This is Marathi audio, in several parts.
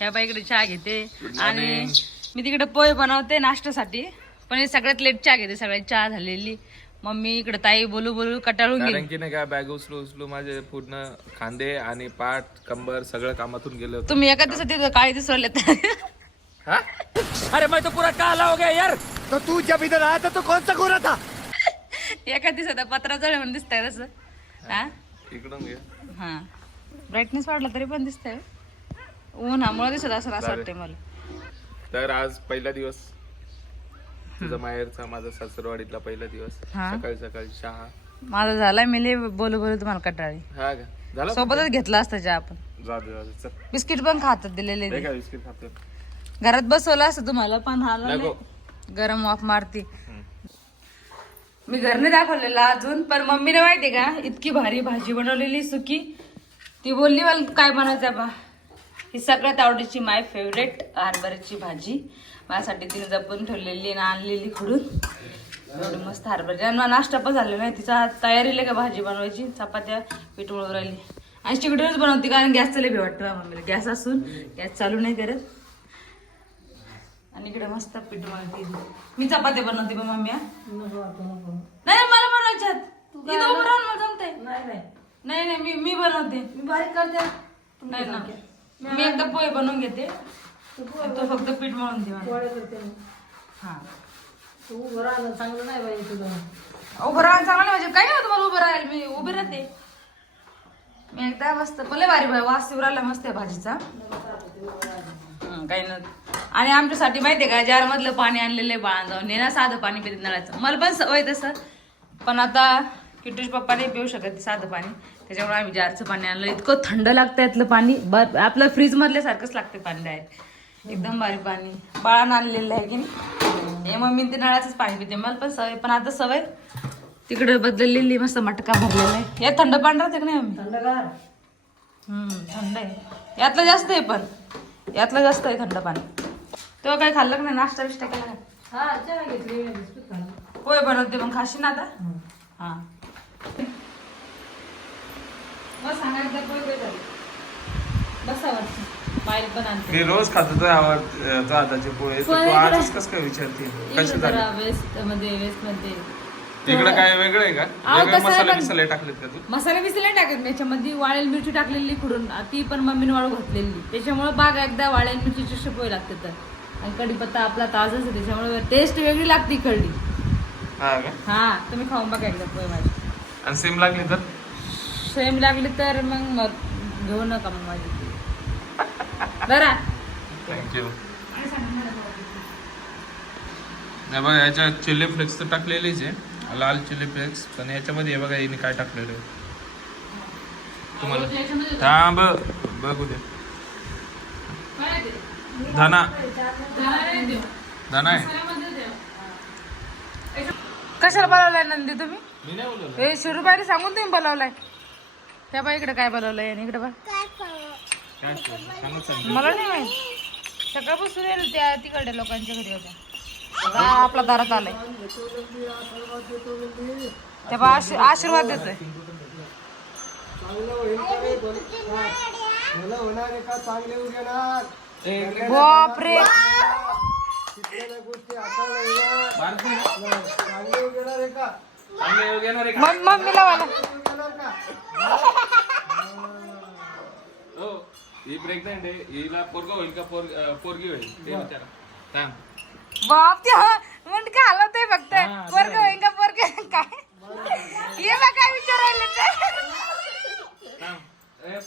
ह्या बाईकडे चहा घेते आणि मी तिकडे पोहे बनवते नाश्त्यासाठी. पण हे सगळ्यात लेट चहा घेते, सगळ्यात चहा झालेली. मम्मी इकडे ताई बोलू बोलू कटाळून गेली. कारण की नाही का बॅग उचलू माझे पूर्ण खांदे आणि पाठ कंबर सगळं कामातून गेले होते. तुम्ही एका दिवसात काळी दिसवले. अरे मैं तो पूरा काला हो गया यार. तो तू जब इधर आया था तो कौन सा गोरा था? एका दिवसात पत्रा जळ म्हणून दिसतंय तसं. हा इकडून घे. हा ब्राईटनेस वाढला तरी पण दिसतंय. उन्हामुळे दिसत असं वाटतंय मला. तर आज पहिला दिवस तुझा माहेरचा, माझा सासरवाडीतला पहिला दिवस. हा. सकाळी सकाळी चहा माझा झालाय. मी लय बोलू बोलू तुम्हाला कटाळी. हा का झाला. सोबतच घेतला असता चहा आपण. जाऊ दे चल. बिस्किट पण खातात दिलेले. हे काय बिस्किट खातो. घरात बसवलं असतं तुम्हाला पण हाला नको. गरम वाफ मारती. मी घरने दाखवलेला अजून, पण मम्मीने माहितीये का इतकी भारी भाजी बनवलेली सुकी. ती बोलली मला काय बनायचं बा. ही सगळ्यात आवडीची माय फेवरेट हरभऱ्याची भाजी माझ्यासाठी तिने जपून ठेवलेली आणि आणलेली खुडून. एवढी मस्त हरभऱ्याची. आणि नाश्ता पण झालेला नाही तिचा. तयारीला का भाजी बनवायची, चपात्या पीठ मळून राहिली. आणि चिकटूनच बनवते कारण गॅसचं लय भी वाटतं मम्मीला. गॅस असून गॅस चालू नाही करत. आणि इकडे मस्त पीठ मळते. मी चपात्या बनवते पण मम्मी. नाही मला बनवायच्यात. इथं उभं राहून मला जमतंय. नाही नाही मी बनवते. मी बारीक करते. नाही ना मी एकदा पोहे बनवून घेते. तो फक्त पीठ मळून दे मला. हा उभं राहणं चांगलं नाही बाई तुझं. उभं राहायला चांगलं म्हणजे काय होतं मला उभं राहायला. मी उभी राहते. मी एकदा मस्त भले भारी भाई वास शिवराला मस्त आहे भाजीचा. काही नाही. आणि आमच्यासाठी माहितीये का जार मधलं पाणी आणलेलं आहे बाळा जाऊन. ना साधं पाणी पिते नळाचं. मला पण सवय तसं. पण आता किटूश पप्पा नाही पिऊ शकत साधं पाणी. त्याच्यामुळे आम्ही जारचं पाणी आणलं. इतकं थंड लागतं यातलं पाणी. आपलं फ्रीज मधल्या सारखंच लागतं पाणी डायरेक्ट. एकदम भारी पाणी बाळानं आणलेलं आहे की नाही. हे मम्मी ते नळाचंच पाणी पिते. मला पण सवय. पण आता सवय तिकडे बदललेली. मस्त मटका भरलेला आहे. यात थंड पाणी राहते का नाही आम्ही. थंडगार. थंड आहे. यातलं जास्त आहे पण. यातलं जास्त आहे थंड पाणी. तेव्हा काही खाल्लं का नाही. नाश्ता बिष्टा केला का. हा चहा घेतली बिस्किट खाल्लं. पोहे बनवते मग खाशी ना आता. हा मग सांगायचं पोहे काय झाले. बसावरती बाहेर पण आणते. मी रोज खातो तो हाताचे पोहे. तू आजच कसं काय विचारते कसे झाले. वेस्ट मध्ये इकडे काय वेगळं आहे का. वेगळे मसाले बिसाले टाकलेत का तू. मसाले बिसाले टाकत त्याच्यामध्ये वाळेल मिरची टाकलेली खुडून. ती पण मम्मीने वाळू घातलेली. त्याच्यामुळे बाग एकदा वाळेल मिरचीचे पोहे लागते. तर आणि कढीपत्ता आपला ताजाच आहे त्याच्यामुळे टेस्ट वेगळी लागते इकडली. हा का. हा तुम्ही खाऊन बघा एकदा पोहे माझी. आणि सेम लागली तर सेम लागली तर मग घेऊ नका मग माझी. बरा थँक्यू. नाही बघा याच्यात चिली फ्लेक्स तर टाकलेलीच आहे. लाल चिली फ्लेक्स. पण याच्यामध्ये बघा हिने काय टाकलेलं आहे तुम्हाला. हा बघू दे. धना धना आहे. कशाला बोलावलाय नंदी तुम्ही. मी नाही बोललो. हे शिरूबाईला सांगून तुम्ही बोलावलाय. त्या बाई इकडे काय बोलावलंय आणि इकडे बा काय सांगत सांग. मला नाही माहित. सकाळपासून येईल त्या तिकडे लोकांच्या घरी होत्या. आता आपला दारात आलाय. त्या बा आशीर्वाद देतोय. मला होणार आहे का चांगले उरणार. बापरे गोष्टी हाताळल्या येणार. चांगले उरणार आहे का. मम्मीला वाला. उरणार का. हो ही प्रेग्नंट आहे. हिला पोरगा होईल का पोरगी होईल ते विचारा. थांब. बाप ते म्हणजे काय हलवत आहे फक्त. वर्ग होईल का पोरग काय हे बा काय विचारायला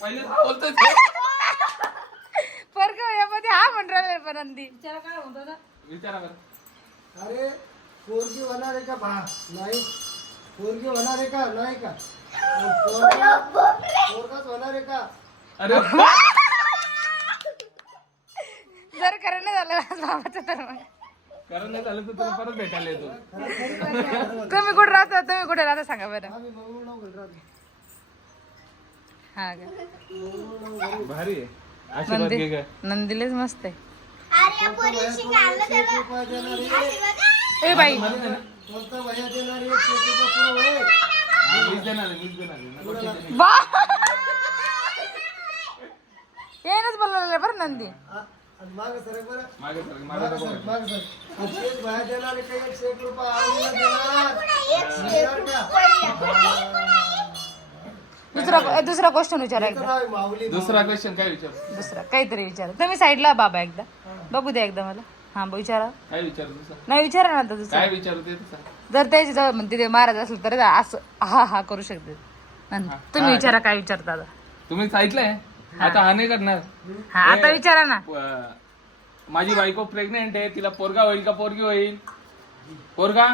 पहिले बोलतोय वर्ग यामध्ये हा म्हण राहिले पण नंदी. विचारा काय होतं ना. विचारा बरं. अरे पोरगी होणार आहे का भा नाही. पोरगी होणार आहे का नाही का. पोरगाच होणार आहे का. अरे जर खरं नाही झालं बाबाचं तर मग कारण नाही झालं तर तुला परत भेटायला येतो. तुम्ही कुठे राहता. तुम्ही कुठे राहता सांगा बरं. आम्ही मंगळूर नवघर राहतो. हा का भारी आहे. आशीर्वाद घे ग. नंदीलेच मस्त आहे. रुपये देणारी ए बाई कोणता वया देणारी 1 रुपये पुढे वय. मीच देणार आहे. बा येईनच बोलवलेलं बरं नंदी. माग सर बरं मागे सर, मागे माग नको. सर माग सर शेत बाहेर देणार काही 101 रुपये आवडीला देणार दुसरा क्वेश्चन विचारा एकदा. नाव आहे माऊली. दुसरा क्वेश्चन काय विचार? दुसरा काहीतरी विचारा. तुम्ही साईडला बाबा एकदा बघू द्या एकदा मला. हा विचारा. काय विचार दुसरा? नाही विचारा ना आता दुसरा. काय विचारू ते तसं? जर त्याची जवळ म्हणते ते महाराज असेल तर असं हा हा करू शकते. तुम्ही विचारा काय विचारता आता. तुम्ही सांगितलंय आता हा नाही करणार. हा आता विचारा ना. माझी बायको प्रेग्नेंट आहे, तिला पोरगा होईल का पोरगी होईल? पोरगा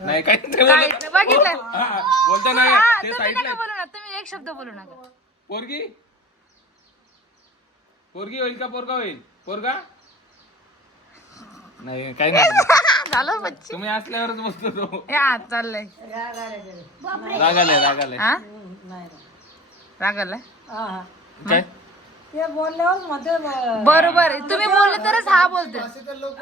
नाही काय ते बोलत- काय- बघितलं? हा, बोलता नाही हा, ते तुम्ही सांगितलंय. नका बोलू ना. तुम्ही एक शब्द बोलू नका. पोरगी पोरगी होईल का पोरगा होईल? पोरगा नाही काय नाही. झालं बच्ची. तुम्ही असल्यावरच बोलतो तो. या चाललंय. रागालाय रागालाय हा नाही रागालाय. हा हा काय ते बोलल्यावर मध्ये बरोबर आहे. तुम्ही बोलले तरच हा बोलते. असे तर लोक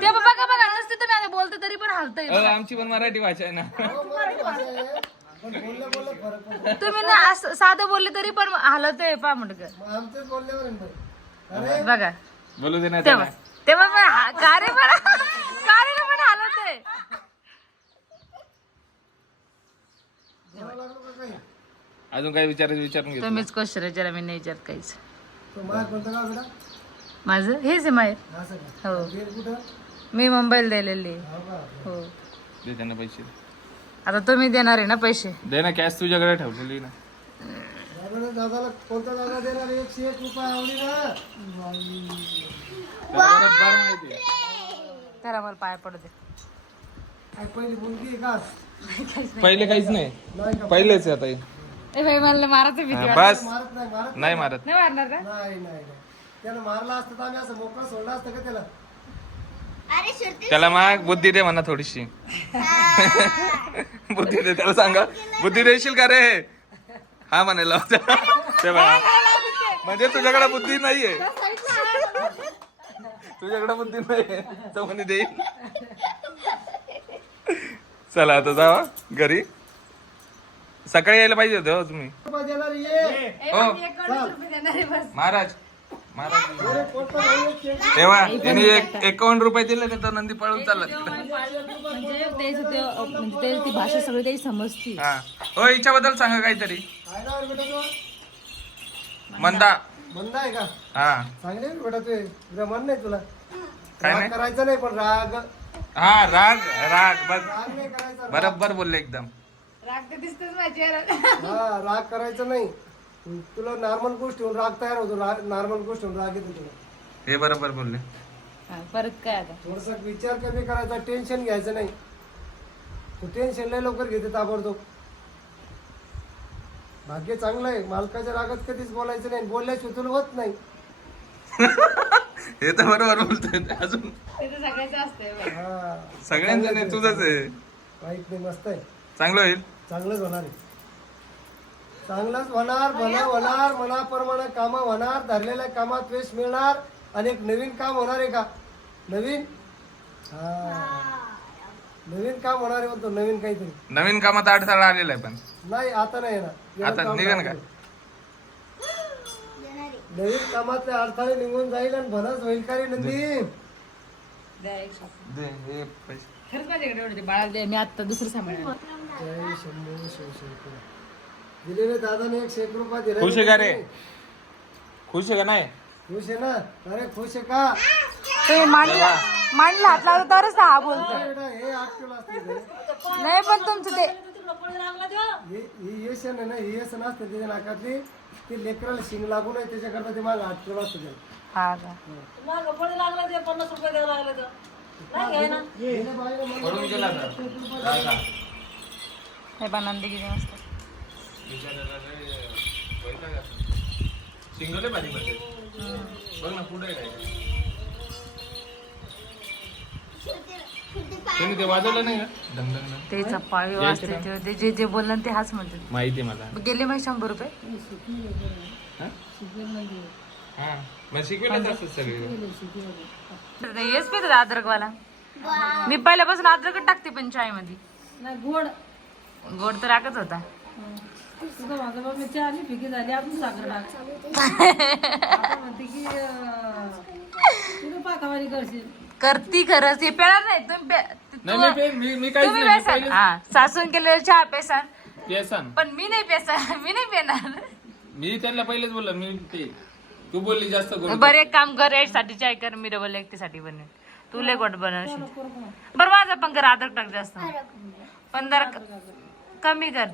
ते बघा बघा नसते तुम्ही आता बोलते तरी पण हालतंय. आमची पण मराठी भाषा आहे ना. मराठी भाषा आहे पण बोललं फरक पडतो. तुम्ही ना असं साधं बोलले तरी पण हालतोय पा म्हणत मग आमच्याच बोलल्यावर आहे ना. अरे बघा बोलू दे ना तेव्हा त्याला. तेव्हा पण कार्याला पण हालतोय. जेवायला लागलो का काही? अजून काय विचारायचं विचारून घेतो. तुम्हीच क्वेश्चन विचारा. मी नाही विचारत काहीच. तो मार कोणतं गाव बेटा? माझं हेच आहे माहेर. असं का? हो गेल कुठं? मी मुंबईला दिलेली आहे. हो का? हो दे त्यांना पैसे. आता तुम्ही देणार आहे ना पैसे. दे ना कॅश तुझ्याकडे ठेवलेली ना. दादाला कोणता दादा देणार 101 रुपये आवडी ना. त्याला बरोबर माहिती आहे. तर आम्हाला पाया पडू दे. काय पहिली मुलगी आहे का? पहिले काहीच नाही, नाही का? पहिलेच आहे आता हे. ए बाई मला मारायचं भीती हा, वाटते. बस मारत नाही मारत नाही मारत. नाही मारणार का? नाही नाही त्याला मारला असतं तर आम्ही असं मोकळं सोडलं असतं का त्याला? त्याला मग बुद्धी दे म्हणा थोडीशी. बुद्धी दे त्याला, सांगा बुद्धी देशील का रे? हा म्हणायला होता. ते बघा म्हणजे तुझ्याकडे बुद्धी नाहीये. तुझ्याकडे बुद्धी नाहीये तो म्हणे देईल. चला आता जावा घरी. सकाळी यायला पाहिजे होते हो तुम्ही. रुपये देणार ये. हो महाराज महाराज तेव्हा त्यांनी 51 रुपये दिले तर नंदी पळून चालला तिकडे. म्हणजे ती भाषा सगळी त्याची समजती. हा हो हिच्याबद्दल सांगा काहीतरी. काय नाव आहे बेटा तुझं? मंदा. मंदा आहे का? हा चांगले आहे बेटा तुझे. तुला मन नाही तुला. काय राग नाही? करायचा नाही पण राग हा राग राग बघ राग नाही करायचा. बरोबर बोलले एकदम. राग तर दिसतच माझी. हा राग करायचा नाही. तुला नॉर्मल गोष्टीहून राग तयार होतो. नॉर्मल गोष्टीहून राग येतो तुला. हे बरोबर बोलले. परत काय आता. थोडस विचार कमी करायचा. टेन्शन घ्यायचं नाही. तू टेन्शन लय लवकर घेते ताबडतोब. भाग्य चांगलं आहे. मालकाच्या रागात कधीच बोलायचं नाही. बोलल्याशिवाय तुला होत नाही. हे तर बरोबर बोलतोय. अजून ते तर सगळ्याचं असतंय. हा सगळ्यांचं नाही तुझंच आहे. वाईट नाही. मस्त आहे. चांगलं होईल. चांगलंच होणार आहे. चांगलंच होणार. भलं होणार. मनाप्रमाणे कामं होणार. धरलेल्या कामात यश मिळणार. आणि एक नवीन काम होणार आहे का? नवीन हा नवीन काम होणार आहे म्हणतो. नवीन काहीतरी. नवीन कामात अडथळा आलेला आहे पण नाही आता नाही येणार. आता काम निघेल का? राहतं. नवीन कामातले अडथळे निघून जाईल आणि भरच होईल का रे नंदी? द्या एक शब्द. दे हे पैसे. खरंच माझ्याकडे एवढे बाळा द्या. मी आता दुसरं सांभाळणार. जय शंभू शिवशंकर. दिले रे दादाने 101 रुपये दिले. खुश आहे का रे? खुश आहे का नाही? खुश आहे ना? अरे खुश आहे का? तुम्ही मांडला हात लावला तरच हा बोलतो. बेटा, हे 8 किलो असते ते. नाही पण तुमचं ते ही यश आहे ना, ही यश नसते त्याच्या नाकातली. ती लेकराला शिंग लागू नये त्याच्याकरता ते मागं 8 किलो असते त्याला. हा का. मग गप्पडी लागला ते 50 रुपये द्यावं लागले तर नाही घ्याय ना. हिने बाईला म्हणलं, पडून गेला तर. हे पण नंदी किती मस्त. शिंगले भारी मध्ये बघ ना पुढे काय त्यांनी ते वाजवलं नाही का? डंग डंग डंग. ते चप्पाळी वाजते ते जे जे बोललं ते हाच म्हणतात. माहिती आहे मला. गेले मग 100 रुपये. हा? हा मग शिकवेलच असतात सगळे. हेच पितात अद्रकवाला. मी पहिल्यापासून अद्रक टाकते पण चाय मध्ये. नाही गोड गोड तर रागच होता. तुझं माझं बाबा चहा आणि फिकी झाली अजून साखर टाक आपण म्हणते की तुला पाकावारी करशील करती खरंच हे पेणार नाही नाही मी पे- मी काहीच तुम्ही नाही पेसाल हा सासून केलेलं चहा पेसाल पेसान पण मी नाही मी नाही पेणार मी त्यांना पहिलेच बोललो मी ते तू बोलली जास्त गोड बरं एक काम कर साठी चाय कर मी डबल एकटीसाठी बनवेन तू लय गोड बनवशील बरं माझा पण कर अद्रक टाक जास्त पण जरा कमी कर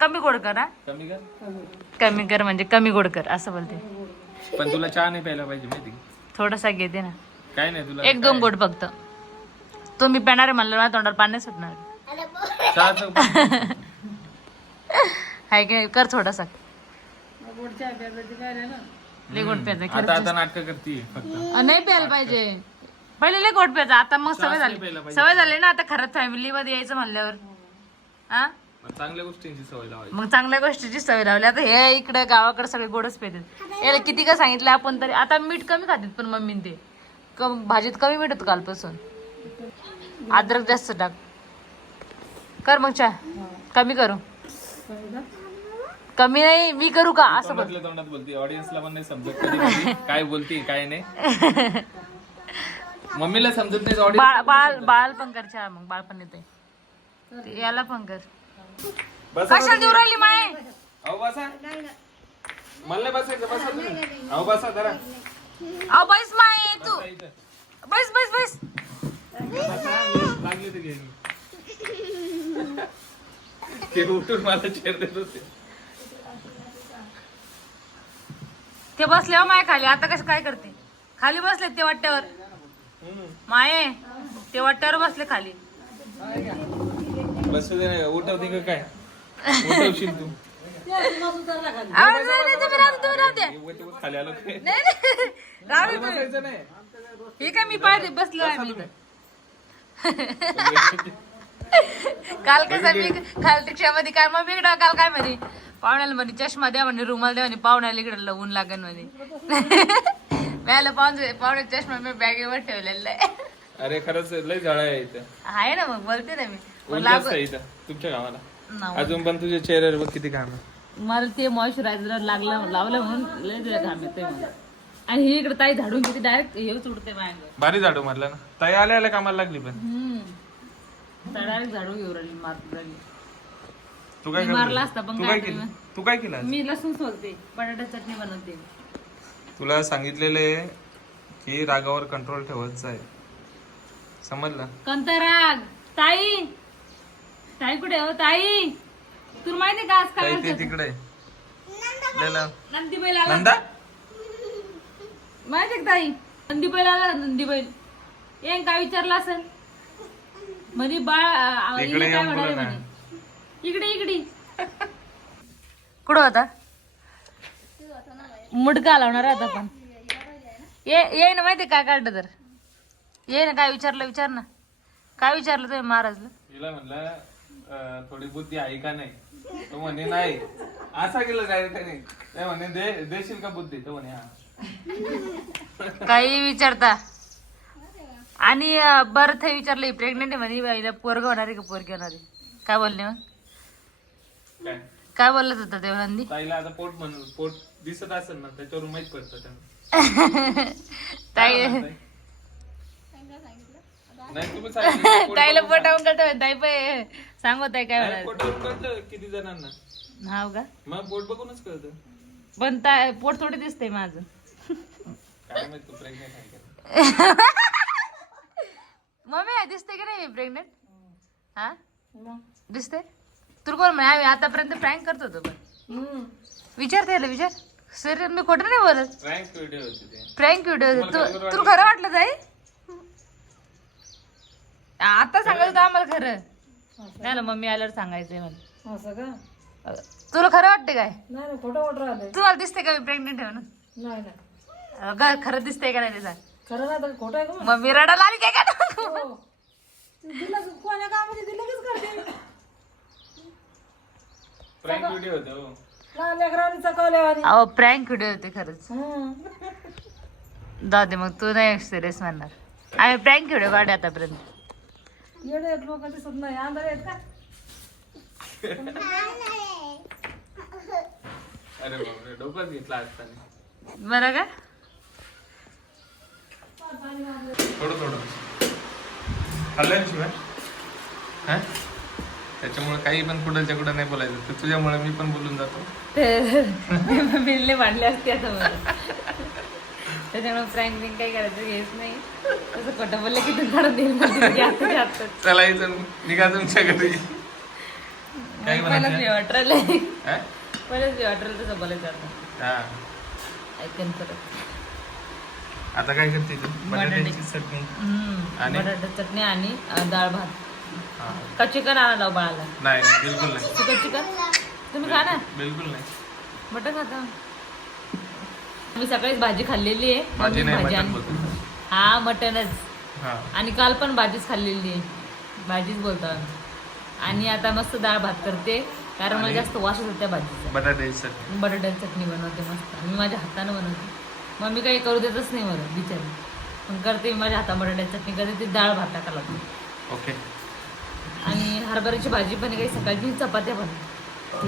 कमी गोड कर हा कमी का कमी कर म्हणजे कमी गोड कर असं बोलते पण तुला चहा नाही प्यायला पाहिजे माहिती का? थोडासा घेते ना काय नाही तुला एक दोन गोड फक्त तुम्ही पेणार आहे म्हणलं ना तोंडावर पाणी सुटणार चहाचं हाय काय कर थोडासा गोड चहा प्यायला ते काय नाही ना लय गोड प्यायचं आता नाटक करते फक्त नाही प्यायला पाहिजे पहिले लय गोड प्यायचं आता मग सवय प्यायला झाली पाहिजे. सवय झाली ना आता खरंच फॅमिली मध्ये यायचं म्हणल्यावर हा चांगल्या गोष्टींची सवय लावायची मग चांगल्या गोष्टीची सवय लावली आता हे इकडे गावाकडे सगळे गोडच पेतात याला किती का सांगितलं आपण तरी आता मीठ कमी खातात पण मम्मीन ते भाजीत कमी मीठ होतं कालपासून अद्रक जास्त टाक कर मग चहा कमी करू कमी नाही मी करू का असं बोल तोंडातल्या तोंडात बोलते ऑडियन्सला पण नाही समजत कधी कधी काय बोलते काय नाही मम्मीला समजत नाही audience बाळ पण कर चहा मग बाळ पण येते याला पण कर बसा कशाला देऊ राहिली माय अहो बसा मला नाही बसायचं बसा तुम्ही अहो बसा जरा अहो बैस माय तू बसा इथं. बैस बैस बैस बसा, लागले तर घे ते उठून मला चेअर देत होते ते बसले हो माय खाली आता कसं काय करते खाली बसले ते वाट्यावर माये ते वाट्यावर बसले खाली बस दे ना उठवते का काय उठवशील तू अहो, नाही, तुम्ही राहू द्या उगाच खाली आलो काय नाही नाही. राहू दे तुम्ही. बसायचं नाही हे काय मी पाहिजे बसलो आहे मी इथं. काल कसं मी खाल रिक्षामध्ये काय मग वेगळं काल काय म्हणे पाहुण्याला म्हणे चष्मा द्या म्हणे रुमाल द्या म्हणे पाहुण्याला इकडे ऊन लागन म्हणे मला पाहुणे चष्मा मी बॅगेवर ठेवलेला आहे अरे खरंच लय झाड आहे इथं आहे ना मग बोलते ना मी ऊन जास्त आहे इथं तुमच्या गावाला नाव. अजून पण तुझ्या चेहऱ्यावर बघ किती काम आहे मला ते मॉइश्चरायझर लावलं म्हणून लय दिवस घाम येतोय मला आणि ही इकडे ताई झाडून किती डायरेक्ट हेच उडते माझ्यावर भारी झाडू मारला ना ताई आल्या आल्या कामाला लागली पण डायरेक्ट झाडू घेऊन राहिली मारून राहिली तू काय मी मारला करते? असता पण तू काय काय केलं तू काय केलं आज? मी लसूण सोलते बटाटा चटणी बनवते तुला सांगितलेलं आहे की रागावर कंट्रोल ठेवायचा आहे समजलं कोणता राग ताई ताई कुठे हो ताई तुला माहिती का आज काय ताई ते झालं? तिकडे लेला. नंदीबैल आला नंदा माहिती का ताई नंदीबैल आला नंदीबैल येईन काय विचारलं असेल म्हणे बाळ इकडे काय येऊन म्हणाले बोला ना. म्हणे इकडे इकडे कुठं होता मुडका लावणार आता पण ये ना माहिती काय काढलं तर ये ना काय विचार ना काय विचारलं तुम्ही महाराजला तिला म्हणलं थोडी बुद्धी आहे का नाही तो म्हणे नाही असा गेलं काय त्याने ते म्हणे देशील का बुद्धी तो म्हणे हा काही विचारता आणि बरं हे विचारलं प्रेग्नेंट आहे म्हणे बाईला पोरग होणार आहे का पोरगी होणार आहे काय बोलले मग काय काय बोलत होता तेव्हा नंदी ताईला आता पोट दिसत असेल ना त्याच्यावरून माहित पडतं त्यांना ताई नाही तुम्ही सांगितलं. ताईला पटावून कळतं ताई पण सांगत आहे काय नाही, होणार पोटावरून कळतं किती जणांना हाव का मग पोट बघूनच कळतं पण पोट थोडी दिसतंय माझं काय माहित तू प्रेग्नेंट आहे का मम्मी दिसते की नाही प्रेग्नेंट हा दिसते तुला कोण म्हणे आम्ही आतापर्यंत प्रँक करत होतो पण विचारते याला विचार सर मी खोटं नाही बोलत प्रँक व्हिडिओ होते ते प्रँक व्हिडिओ तुला खरं वाटलं ताई आता सांगायचं होतं आम्हाला खरं नाही ना मम्मी आल्यावर सांगायचंय मला असं का तुला खरं वाटते काय नाही ना खोटं वाटत राहिलंय तुम्हाला दिसते का मी प्रेग्नेंट आहे म्हणून नाही नाही खरं दिसतंय का नाही त्याचा खरं नाही तर खोटं आहे का मग? मम्मी रडायला आली काय का हो. दिलं कोण्या कामामध्ये दिलं कीच करते प्रँक व्हिडिओ होते हो लहान लेकरांनी चकवल्यावानी अहो प्रँक व्हिडिओ होते खरंच हं. जाऊ दे मग तू नाही सिरियस म्हणणार आम्ही प्रँक व्हिडिओ काढले आतापर्यंत येडे लोक दिसत नाही अंधार आहेत का अरे बापरे, डोकंच घेतला असताना. बरं का? थोडं थोडं खाल्लं ना शिवाय हा, त्याच्यामुळे काही पण कुठलच्या कुठं नाही बोलायचं. तर तुझ्यामुळे मी पण बोलून जातो. मिळले वाढले असते आता मला. त्याच्यामुळे फ्रँक बिंक काही करायचं हेच नाही. तसं खोटं बोललं की तू काढून देईल आता. चला इथून निघा तुमच्या घरी. काय पहिलाच म्हणायचं? मी वाटरल हा? पहिलाच मी वाटरल तसं बोलायचं आता. हा. ऐकन परत. आता काय करते तू? बटाट्याची चटणी आणि? बटाटा चटणी आणि डाळ भात. हा. का चिकन आणा बाळाला? नाही बिलकुल नाही, चिकन तुम्ही खा ना. बिलकुल नाही. मटन खाता? मी सकाळीच भाजी खाल्लेली आहे. भाजी नाही, भाजी मटण आणि- बोलतो. हा मटनच. हा. आणि काल पण भाजीच खाल्लेली आहे. भाजीच बोलतो आम्ही. आणि आता मस्त डाळ भात करते कारण मला आणि? जास्त वास होतो त्या भाजीचा. बटाट्याची चटणी. बटाट्याची चटणी बनवते मस्त. मी माझ्या हाताने बनवते. मम्मी काही करू देतच नाही मला बिचारी. पण करते मी माझ्या हाता बटाट्याची चटणी करते. ती डाळ भात टाकायला लागते. ओके. आणि हरभऱ्याची भाजी पण आहे, काही सकाळची चपात्या पण.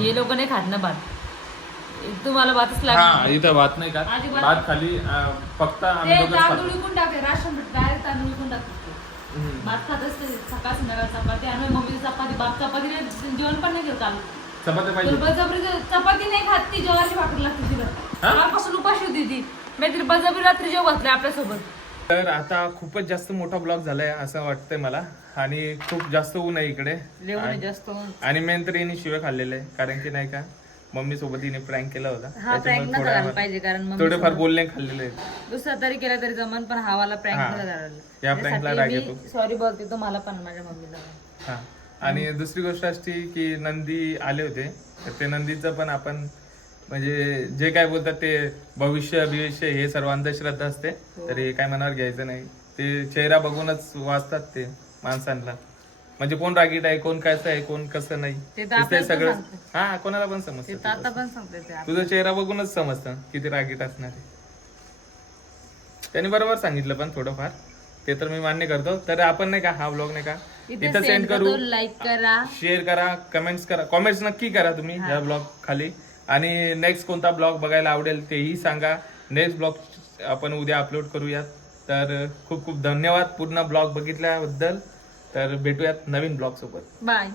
हे लोक नाही खात ना भात. तुम्हाला भातच हा लागणार. इथं भात नाही का? अजिबात. भात खाली फक्त आम्ही ते दोघंच तांदूळ खातो. विकून टाकते. राशन डायरेक्ट तांदूळ विकून टाकते. हम्म. भात खात असते सकाळ संध्याकाळ चपाती. आणि मम्मी चपाती भात चपाती जेवण पण नाही घेत काल. चपात्या पाहिजे. बळजबरी चपाती नाही खात ती, जेवायची भाकरी लागते तिला. हा? कालपासून उपाशी होती ती. मी तिला बळजबरी रात्री जेव घातले आपल्यासोबत. तर आता खूपच जास्त मोठा ब्लॉग झालाय असं वाटतंय मला. आणि खूप जास्त ऊन आहे इकडे. जेवण जास्त. आणि मेन तर यांनी शिवाय खाल्लेलं आहे कारण की नाही का मम्मी सोबत हिने प्रँक केला होता. हा प्रँक न करायला पाहिजे कारण मग थोडेफार बोलणे खाल्लेले आहेत. दुसरा तरी केला तरी जमन, पण हावाला प्रँक हा. न करायला. या प्रँकला राग येतो. सॉरी बोलते तुम्हाला पण माझ्या मम्मीला. हा. आणि दुसरी गोष्ट अशी की नंदी आले होते तर ते नंदीचं पण आपण म्हणजे जे काय बोलतात ते भविष्य हे सर्व अंधश्रद्धा असते. तर हे काय मनावर घ्यायचं नाही. ते चेहरा बघूनच वाचतात ते माणसांना. म्हणजे कोण रागीट आहे, कोण कसं आहे, कोण कसं नाही, ते तर ते आपल्याला पण सगळं सांगते. हा कोणाला पण ते तर समजतं. आता पण सांगते ते. तुझा चेहरा बघूनच समजतं किती रागीट असणार आहे. त्यांनी बरोबर सांगितलं पण थोडंफार ते तर मी मान्य करतो. तर आपण नाही का हा व्लॉग नाही का इथं सेंड करू, लाईक करा, शेअर करा, कमेंट्स करा, कमेंट्स नक्की करा तुम्ही या ब्लॉग खाली. आणि नेक्स्ट कोणता ब्लॉग बघायला आवडेल तेही सांगा. नेक्स्ट ब्लॉग आपण उद्या अपलोड करूयात. तर खूप खूप धन्यवाद पूर्ण ब्लॉग बघितल्याबद्दल. तर भेटूयात नवीन ब्लॉग सोबत. बाय.